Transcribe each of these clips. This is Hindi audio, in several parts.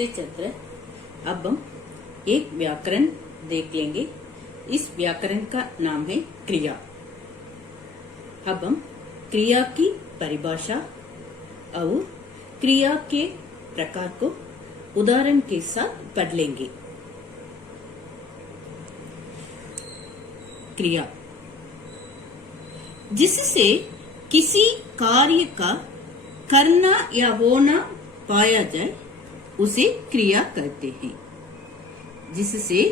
नमस्ते छात्र। अब हम एक व्याकरण देख लेंगे। इस व्याकरण का नाम है क्रिया। अब हम क्रिया की परिभाषा और क्रिया के प्रकार को उदाहरण के साथ पढ़ लेंगे। क्रिया जिससे किसी कार्य का करना या होना पाया जाए उसे क्रिया कहते हैं। जिससे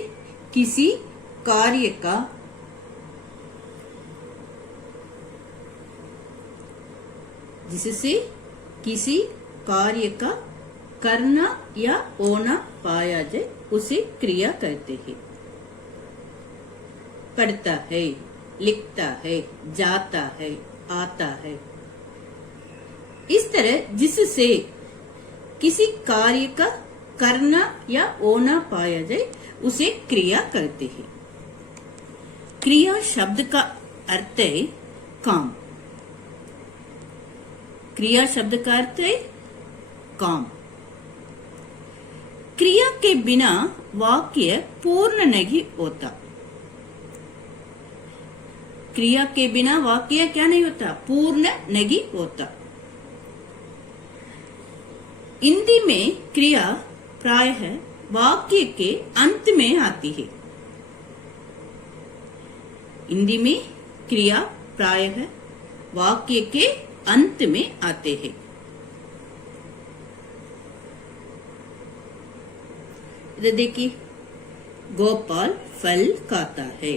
किसी कार्य का करना या होना पाया जाए उसे क्रिया कहते हैं। पढ़ता है, लिखता है, जाता है, आता है। इस तरह जिससे किसी कार्य का करना या होना पाया जाए उसे क्रिया कहते हैं। क्रिया शब्द का अर्थ है काम। क्रिया शब्द का अर्थ है काम। क्रिया के बिना वाक्य पूर्ण नहीं होता। क्रिया के बिना वाक्य क्या नहीं होता? पूर्ण नहीं होता। हिंदी में क्रिया प्रायः वाक्य के अंत में आती है। हिंदी में क्रिया प्रायः वाक्य के अंत में आते हैं। इधर देखिए, गोपाल फल खाता है,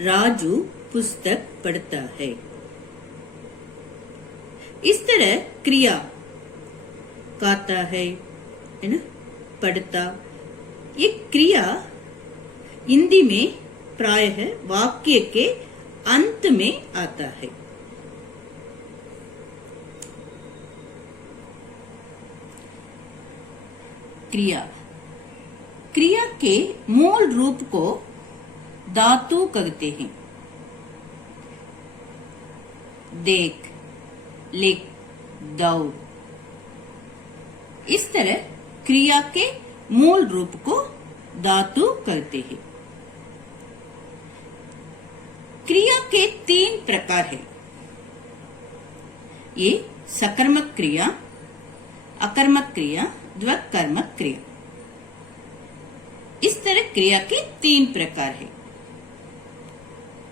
राजू पुस्तक पढ़ता है। इस तरह क्रिया खाता है ना, पढ़ता, ये क्रिया हिंदी में प्रायः वाक्य के अंत में आता है। क्रिया क्रिया के मूल रूप को धातु कहते हैं। देख, लिख, दौड़। इस तरह क्रिया के मूल रूप को धातु कहते हैं। क्रिया के 3 प्रकार है। ये सकर्मक क्रिया, अकर्मक क्रिया, द्वकर्मक क्रिया। इस तरह क्रिया के 3 प्रकार है।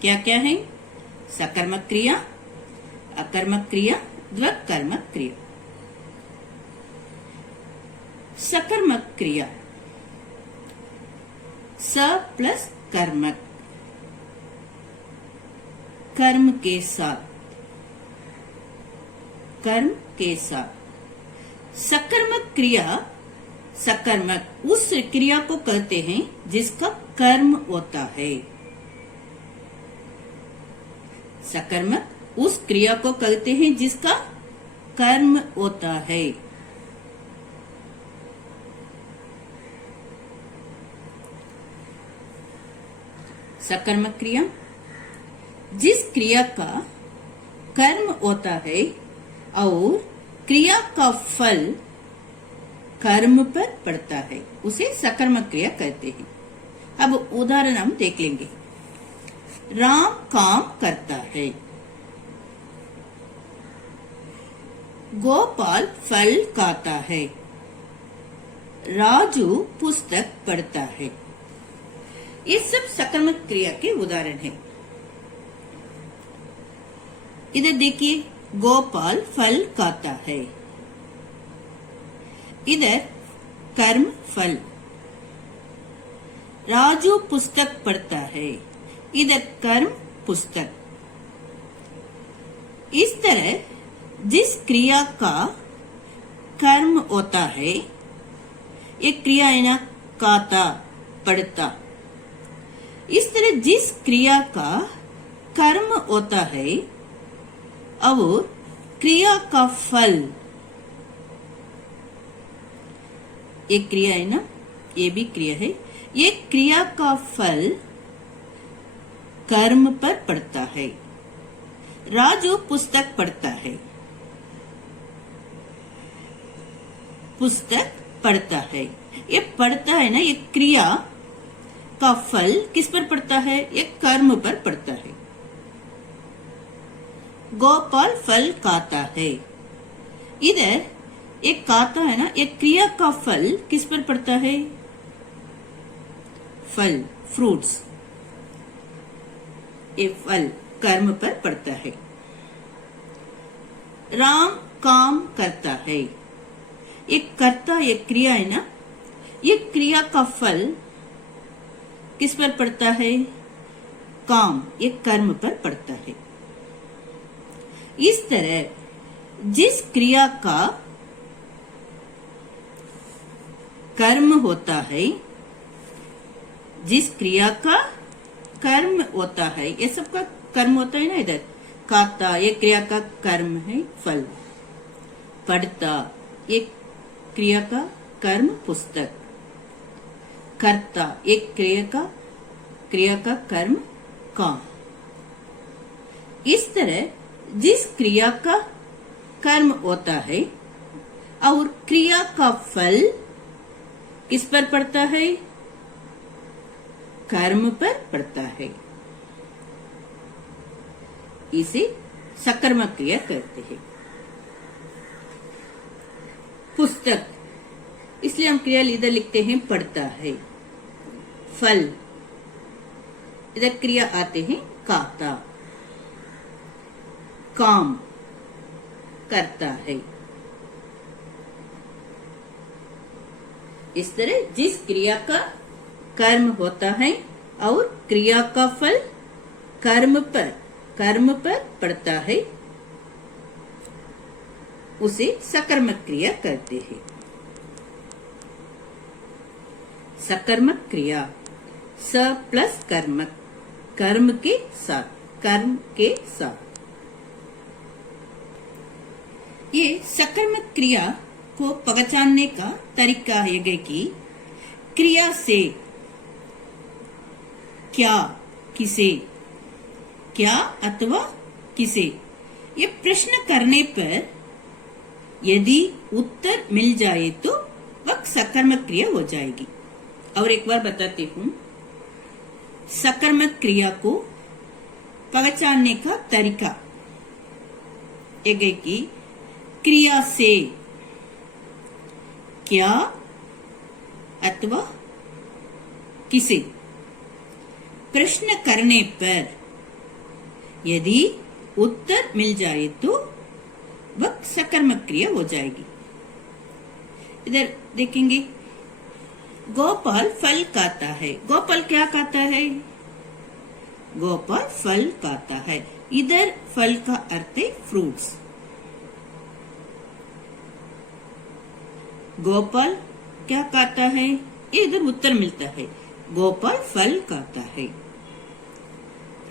क्या क्या है? सकर्मक क्रिया, अकर्मक क्रिया, द्वकर्मक क्रिया। सकर्मक क्रिया स प्लस कर्मक, कर्म के साथ, कर्म के साथ। सकर्मक क्रिया, सकर्मक उस क्रिया को कहते हैं जिसका कर्म होता है। सकर्मक उस क्रिया को कहते हैं जिसका कर्म होता है। सकर्मक क्रिया जिस क्रिया का कर्म होता है और क्रिया का फल कर्म पर पड़ता है उसे सकर्मक क्रिया कहते हैं। अब उदाहरण हम देख लेंगे। राम काम करता है, गोपाल फल खाता है, राजू पुस्तक पढ़ता है। ये सब सकर्मक क्रिया के उदाहरण हैं। इधर देखिए, गोपाल फल खाता है। इधर कर्म फल। राजू पुस्तक पढ़ता है। इधर कर्म पुस्तक। इस तरह जिस क्रिया का कर्म होता है, ये क्रिया है ना, खाता, पढ़ता। इस तरह जिस क्रिया का कर्म होता है और क्रिया का फल, ये क्रिया है ना, ये भी क्रिया है, ये क्रिया का फल कर्म पर पड़ता है। राजू पुस्तक पढ़ता है। पुस्तक पढ़ता है। ये पढ़ता है ना, ये क्रिया का फल किस पर पड़ता है? ये कर्म पर पड़ता है। गोपाल फल खाता है, इधर एक खाता है ना, एक क्रिया का फल किस पर पड़ता है? फल, फ्रूट्स, ये फल कर्म पर पड़ता है। राम काम करता है, एक कर्ता, एक क्रिया है ना, ये क्रिया का फल किस पर पड़ता है? काम, ये कर्म पर पड़ता है। इस तरह जिस क्रिया का कर्म होता है, जिस क्रिया का कर्म होता है, ये सबका कर्म होता है ना, इधर खाता, ये क्रिया का कर्म है फल। पढ़ता, ये क्रिया का कर्म पुस्तक। करता, एक क्रिया का कर्म काम। इस तरह जिस क्रिया का कर्म होता है और क्रिया का फल किस पर पड़ता है? कर्म पर पड़ता है। इसे सकर्मक क्रिया कहते हैं। पुस्तक, इसलिए हम क्रिया इधर लिखते हैं पढ़ता है। फल, इधर क्रिया आते हैं खाता। काम, करता है। इस तरह जिस क्रिया का कर्म होता है और क्रिया का फल कर्म पर पड़ता है, उसे सकर्मक क्रिया कहते हैं। सकर्मक क्रिया, स प्लस कर्मक, कर्म के साथ। ये सकर्मक क्रिया को पहचानने का तरीका है कि क्रिया से क्या, किसे, क्या अथवा किसे, ये प्रश्न करने पर यदि उत्तर मिल जाए तो वह सकर्मक क्रिया हो जाएगी। और एक बार बताती हूँ, सकर्मक क्रिया को पहचानने का तरीका एक है कि क्रिया से क्या अथवा किसे प्रश्न करने पर यदि उत्तर मिल जाए तो वह सकर्मक क्रिया हो जाएगी। इधर देखेंगे, गोपाल फल खाता है। गोपाल क्या खाता है? गोपाल फल खाता है। इधर फल का अर्थ है फ्रूट्स। गोपाल क्या खाता है? ये इधर उत्तर मिलता है, गोपाल फल खाता है।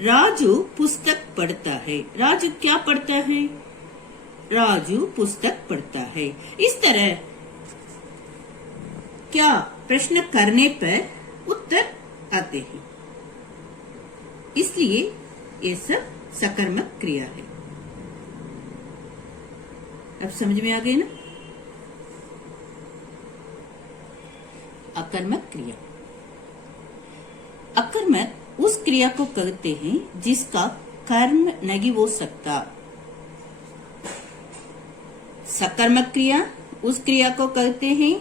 राजू पुस्तक पढ़ता है। राजू क्या पढ़ता है? राजू पुस्तक पढ़ता है। इस तरह क्या प्रश्न करने पर उत्तर आते हैं, इसलिए ये सब सकर्मक क्रिया है। अब समझ में आ गई ना? अकर्मक क्रिया, अकर्मक उस क्रिया को कहते हैं जिसका कर्म नहीं हो सकता। सकर्मक क्रिया उस क्रिया को कहते हैं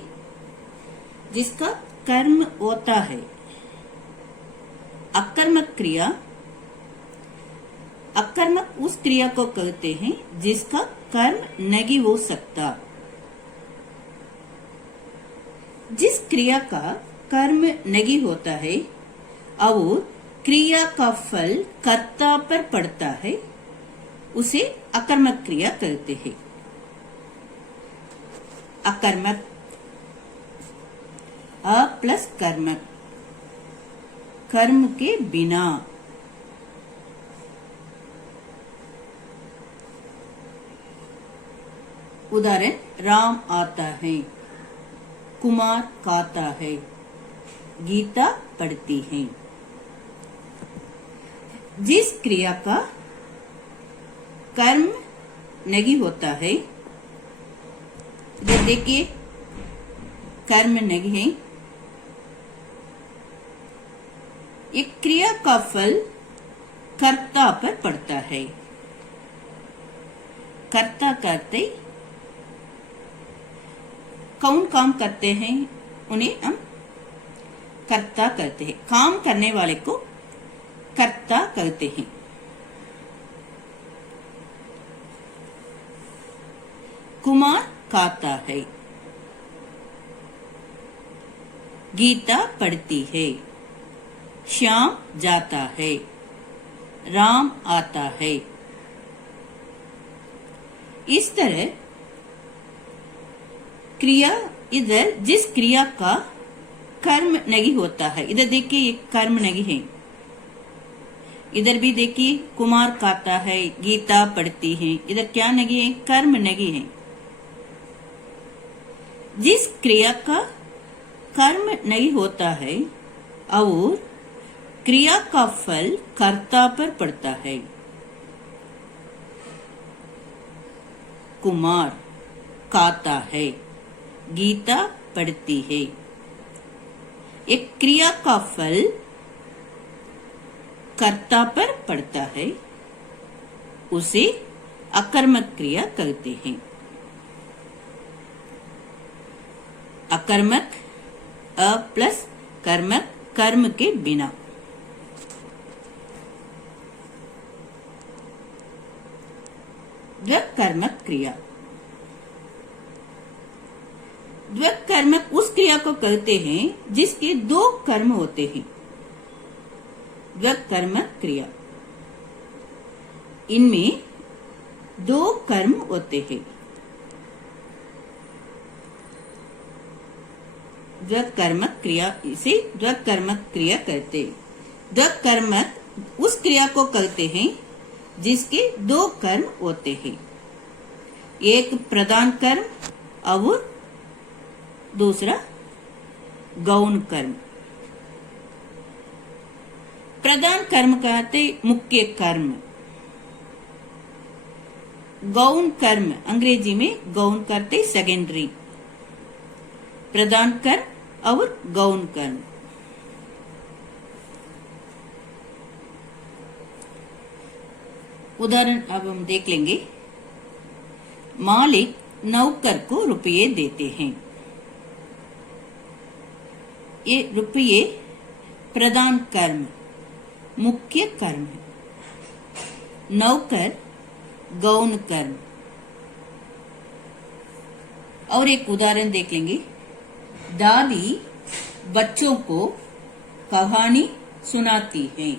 जिसका कर्म होता है। अकर्मक क्रिया, अकर्मक उस क्रिया को कहते हैं जिसका कर्म नहीं हो सकता। जिस क्रिया का कर्म नहीं होता है और क्रिया का फल कर्ता पर पड़ता है, उसे अकर्मक क्रिया कहते हैं। अकर्मक, अ प्लस कर्मक, कर्म के बिना। उदाहरण, राम आता है, कुमार खाता है, गीता पढ़ती है। जिस क्रिया का कर्म नहीं होता है, इधर देखिए कर्म नहीं है। एक क्रिया का फल कर्ता पर पड़ता है। कर्ता करते कौन काम करते हैं उन्हें हम कर्ता कहते हैं। काम करने वाले को कर्ता कहते हैं। कुमार खाता है, गीता पढ़ती है, श्याम जाता है, राम आता है। इस तरह क्रिया, इधर जिस क्रिया का कर्म नहीं होता है, इधर देखिए ये कर्म नहीं है। इधर भी देखिए कुमार खाता है, गीता पढ़ती है, इधर क्या नहीं है? कर्म नहीं है। जिस क्रिया का कर्म नहीं होता है और क्रिया का फल कर्ता पर पड़ता है। कुमार खाता है, गीता पढ़ती है। एक क्रिया का फल कर्ता पर पड़ता है, उसे अकर्मक क्रिया कहते हैं। अकर्मक, अ प्लस कर्मक, कर्म के बिना। द्वैकर्मक क्रिया। द्वैकर्मक उस क्रिया को कहते हैं जिसके दो कर्म होते हैं। द्वैकर्मक क्रिया, इनमें दो कर्म होते हैं। द्वैकर्मक क्रिया, इसे द्वैकर्मक क्रिया कहते हैं। द्वैकर्मक उस क्रिया को कहते हैं जिसके दो कर्म होते हैं। एक प्रधान कर्म और दूसरा गौण कर्म। प्रधान कर्म कहते मुख्य कर्म। गौण कर्म अंग्रेजी में गौण करते सेकेंडरी। प्रधान कर्म और गौण कर्म। उदाहरण अब हम देख लेंगे। मालिक नौकर को रुपये देते हैं। ये रुपये प्रधान कर्म, मुख्य कर्म है। नौकर गौण कर्म। और एक उदाहरण देख लेंगे। दादी बच्चों को कहानी सुनाती है।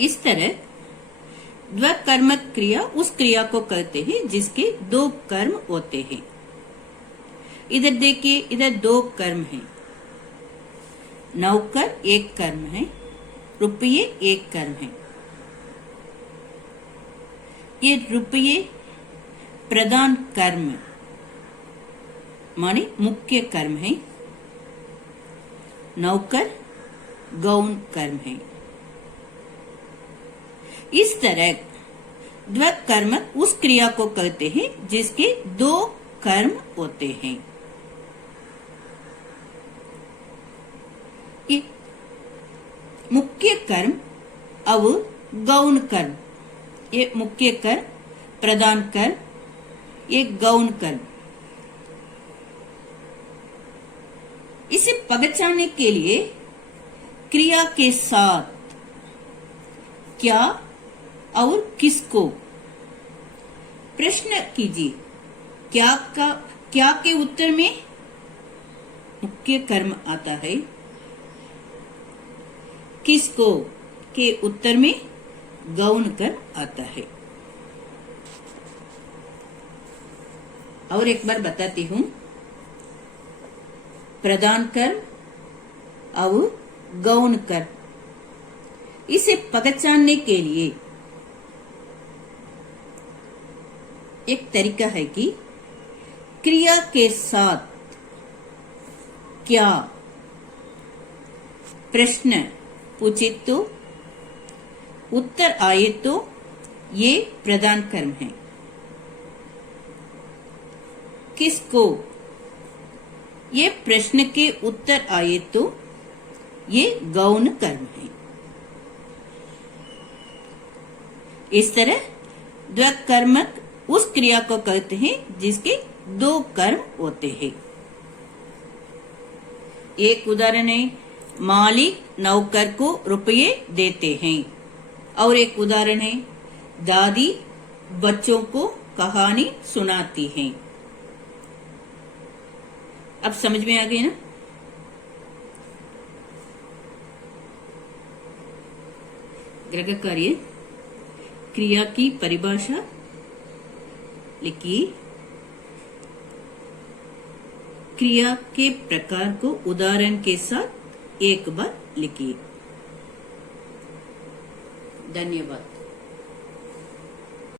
इस तरह द्वैकर्मक क्रिया उस क्रिया को कहते हैं जिसके दो कर्म होते हैं। इधर देखिए, इधर दो कर्म हैं। नौकर एक कर्म है, रुपये एक कर्म है। ये रुपये प्रधान कर्म माने मुख्य कर्म है। नौकर गौण कर्म है। इस तरह द्वैकर्मक उस क्रिया को कहते हैं जिसके दो कर्म होते हैं। ये मुख्य कर्म और गौण कर्म, ये मुख्य कर्म, प्रधान कर्म, ये गौण कर्म। इसे पहचानने के लिए क्रिया के साथ क्या और किसको प्रश्न कीजिए। क्या के उत्तर में मुख्य कर्म आता है, किसको के उत्तर में गौण कर्म आता है। और एक बार बताती हूं। प्रधान कर्म और गौण कर्म, इसे पहचानने के लिए एक तरीका है कि क्रिया के साथ क्या प्रश्न पूछे तो उत्तर आए तो ये प्रधान कर्म है। किसको, ये प्रश्न के उत्तर आए तो ये गौण कर्म है। इस तरह द्वकर्मक उस क्रिया को कहते हैं जिसके दो कर्म होते हैं। एक उदाहरण है मालिक नौकर को रुपये देते हैं, और एक उदाहरण है दादी बच्चों को कहानी सुनाती हैं। अब समझ में आ गई ना। ग्रह कार्य क्रिया की परिभाषा लिखी, क्रिया के प्रकार को उदाहरण के साथ एक बार लिखिए। धन्यवाद।